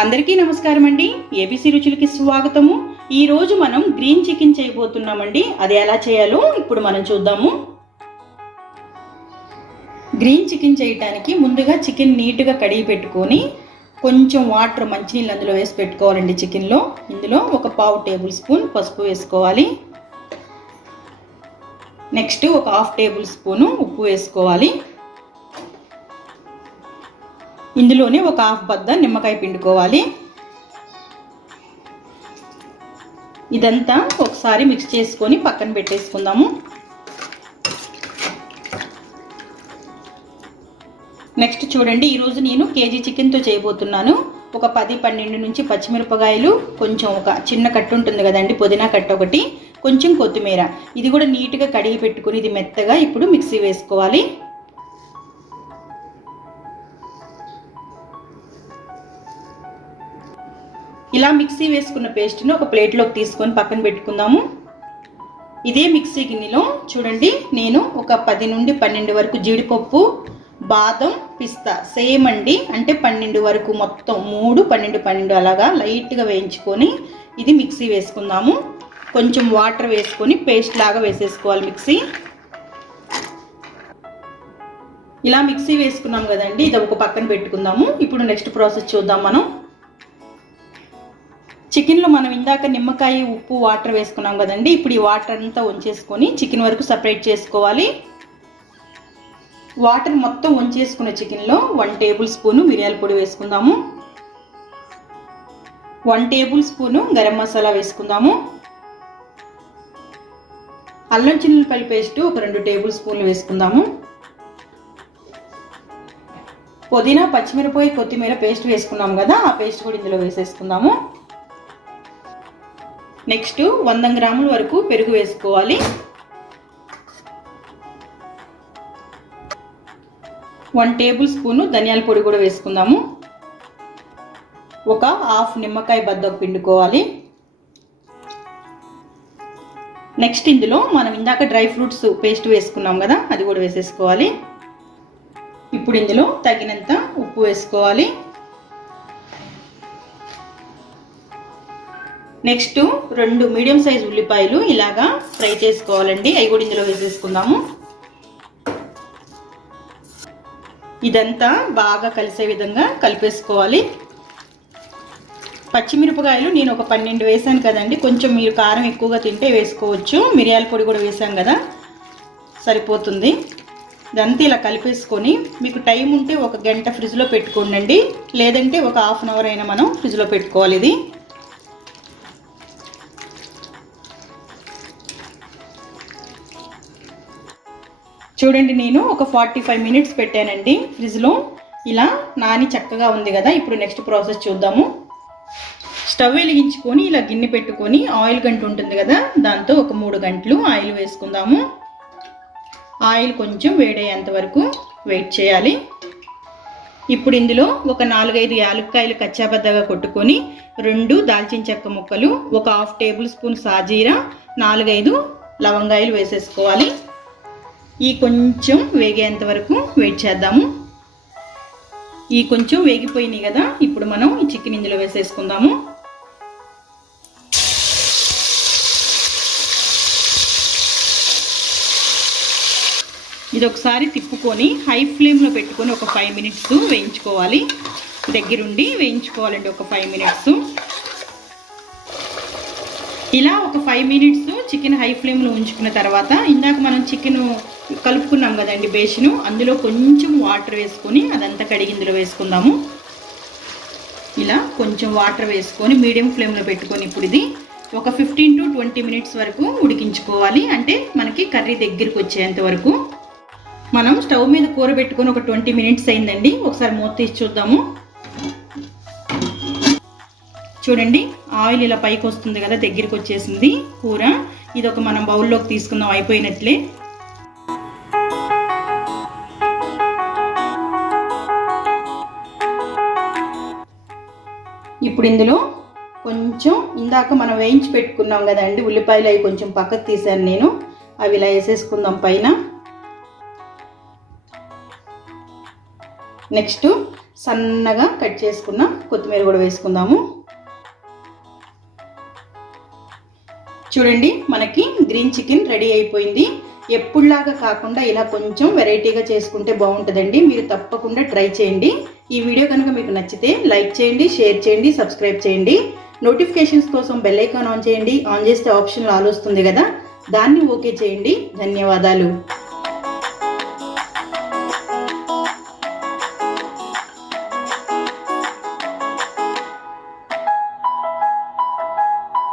అందరికీ నమస్కారం అండి. ఏబీసీ రుచులకి స్వాగతము. ఈ రోజు మనం గ్రీన్ చికెన్ చేయబోతున్నామండి. అది ఎలా చేయాలో ఇప్పుడు మనం చూద్దాము. గ్రీన్ చికెన్ చేయడానికి ముందుగా చికెన్ నీట్గా కడిగి పెట్టుకొని కొంచెం వాటర్ మంచినీళ్ళు అందులో వేసి పెట్టుకోవాలండి. చికెన్లో ఇందులో ఒక 1/2 టేబుల్ స్పూన్ పసుపు వేసుకోవాలి. నెక్స్ట్ ఒక 1/2 టేబుల్ స్పూను ఉప్పు వేసుకోవాలి. ఇందులోనే ఒక 1/2 బద్ద నిమ్మకాయ పిండుకోవాలి. ఇదంతా ఒకసారి మిక్స్ చేసుకొని పక్కన పెట్టేసుకుందాము. నెక్స్ట్ చూడండి, ఈరోజు నేను కేజీ చికెన్తో చేయబోతున్నాను. ఒక 10-12 నుంచి పచ్చిమిరపకాయలు, కొంచెం ఒక చిన్న కట్టు ఉంటుంది కదండి, పుదీనా కట్ట ఒకటి, కొంచెం కొత్తిమీర, ఇది కూడా నీట్గా కడిగి పెట్టుకుని ఇది మెత్తగా ఇప్పుడు మిక్సీ వేసుకోవాలి. ఇలా మిక్సీ వేసుకున్న పేస్ట్ను ఒక ప్లేట్లోకి తీసుకొని పక్కన పెట్టుకుందాము. ఇదే మిక్సీ గిన్నెలో చూడండి, నేను ఒక 10 నుండి 12 వరకు జీడిపప్పు, బాదం, పిస్తా సేమ్ అండి, అంటే 12 వరకు, మొత్తం 3, 12 అలాగా లైట్గా వేయించుకొని ఇది మిక్సీ వేసుకుందాము. కొంచెం వాటర్ వేసుకొని పేస్ట్ లాగా వేసేసుకోవాలి మిక్సీ. ఇలా మిక్సీ వేసుకున్నాం కదండి, ఇది ఒక పక్కన పెట్టుకుందాము. ఇప్పుడు నెక్స్ట్ ప్రాసెస్ చూద్దాం. మనం చికెన్లో మనం ఇందాక నిమ్మకాయ, ఉప్పు, వాటర్ వేసుకున్నాం కదండి. ఇప్పుడు ఈ వాటర్ అంతా వంచేసుకొని చికెన్ వరకు సపరేట్ చేసుకోవాలి. వాటర్ మొత్తం వంచేసుకున్న చికెన్లో 1 టేబుల్ స్పూను మిరియాల పొడి వేసుకుందాము. 1 టేబుల్ స్పూను గరం మసాలా వేసుకుందాము. అల్లం చిన్నులపల్లి పేస్ట్ ఒక 2 టేబుల్ స్పూన్లు వేసుకుందాము. పుదీనా, పచ్చిమిరపకాయ, కొత్తిమీర పేస్ట్ వేసుకున్నాం కదా, ఆ పేస్ట్ కూడా ఇందులో వేసేసుకుందాము. నెక్స్ట్ 100 గ్రాముల వరకు పెరుగు వేసుకోవాలి. 1 టేబుల్ స్పూను ధనియాల పొడి కూడా వేసుకుందాము. ఒక 1/2 నిమ్మకాయ బద్ద పిండుకోవాలి. నెక్స్ట్ ఇందులో మనం ఇందాక డ్రై ఫ్రూట్స్ పేస్ట్ వేసుకున్నాం కదా, అది కూడా వేసేసుకోవాలి. ఇప్పుడు ఇందులో తగినంత ఉప్పు వేసుకోవాలి. నెక్స్ట్ 2 మీడియం సైజ్ ఉల్లిపాయలు ఇలాగా ఫ్రై చేసుకోవాలండి, అవి కూడా ఇందులో వేసేసుకుందాము. ఇదంతా బాగా కలిసే విధంగా కలిపేసుకోవాలి. పచ్చిమిరపకాయలు నేను ఒక 12 వేసాను కదండి, కొంచెం మీరు కారం ఎక్కువగా తింటే వేసుకోవచ్చు. మిరియాల పొడి కూడా వేసాం కదా, సరిపోతుంది. ఇదంతా ఇలా కలిపేసుకొని మీకు టైం ఉంటే 1 గంట ఫ్రిడ్జ్లో పెట్టుకోండి, లేదంటే ఒక 1/2 అవర్ అయినా మనం ఫ్రిడ్జ్లో పెట్టుకోవాలి. ఇది చూడండి, నేను ఒక 45 మినిట్స్ పెట్టానండి ఫ్రిడ్జ్లో. ఇలా నాని చక్కగా ఉంది కదా. ఇప్పుడు నెక్స్ట్ ప్రాసెస్ చూద్దాము. స్టవ్ వెలిగించుకొని ఇలా గిన్నె పెట్టుకొని ఆయిల్ గంట ఉంటుంది కదా, దాంతో ఒక 3 గంటలు ఆయిల్ వేసుకుందాము. ఆయిల్ కొంచెం వేడయ్యేంత వరకు వెయిట్ చేయాలి. ఇప్పుడు ఇందులో ఒక 4-5 యాలక్కాయలు కచ్చాబద్దగా కొట్టుకొని, 2 దాల్చిన చెక్క ముక్కలు, ఒక 1/2 టేబుల్ స్పూన్ సాజీరా, 4-5 లవంగాయలు వేసేసుకోవాలి. ఈ కొంచెం వేగేంత వరకు వెయిట్ చేద్దాము. ఈ కొంచెం వేగిపోయినాయి కదా, ఇప్పుడు మనం ఈ చికెన్ ఇందులో వేసేసుకుందాము. ఇది ఒకసారి తిప్పుకొని హై ఫ్లేమ్లో పెట్టుకొని ఒక 5 మినిట్స్ వేయించుకోవాలి. దగ్గరుండి వేయించుకోవాలండి ఒక 5 మినిట్స్. ఇలా ఒక 5 మినిట్స్ చికెన్ హై ఫ్లేమ్లో ఉంచుకున్న తర్వాత ఇందాక మనం చికెన్ కలుపుకున్నాం కదండి బేషను, అందులో కొంచెం వాటర్ వేసుకొని అదంతా కడిగి ఇందులో వేసుకుందాము. ఇలా కొంచెం వాటర్ వేసుకొని మీడియం ఫ్లేమ్లో పెట్టుకొని ఇప్పుడు ఇది ఒక 15 to 20 మినిట్స్ వరకు ఉడికించుకోవాలి. అంటే మనకి కర్రీ దగ్గరికి వచ్చేంత వరకు. మనం స్టవ్ మీద కూర పెట్టుకొని ఒక 20 మినిట్స్ అయిందండి. ఒకసారి మూత తీసి చూద్దాము. చూడండి, ఆయిల్ ఇలా పైకి వస్తుంది కదా, దగ్గరికి వచ్చేసింది కూర. ఇది ఒక మనం బౌల్లోకి తీసుకుందాం, అయిపోయినట్లే. ఇప్పుడు ఇందులో కొంచెం ఇందాక మనం వేయించి పెట్టుకున్నాం కదండి ఉల్లిపాయలు, అవి కొంచెం పక్కకు తీసాను నేను. అవి ఇలా వేసేసుకుందాం పైన. నెక్స్ట్ సన్నగా కట్ చేసుకున్న కొత్తిమీర కూడా వేసుకుందాము. చూడండి మనకి గ్రీన్ చికెన్ రెడీ అయిపోయింది. ఎప్పుడులాగా కాకుండా ఇలా కొంచెం వెరైటీగా చేసుకుంటే బాగుంటుందండి. మీరు తప్పకుండా ట్రై చేయండి. ఈ వీడియో కనుక మీకు నచ్చితే లైక్ చేయండి, షేర్ చేయండి, సబ్స్క్రైబ్ చేయండి. నోటిఫికేషన్స్ కోసం బెల్ ఐకాన్ ఆన్ చేయండి. ఆన్ చేస్తే ఆప్షన్లో ఆల్ వస్తుంది కదా, దాన్ని ఓకే చేయండి. ధన్యవాదాలు.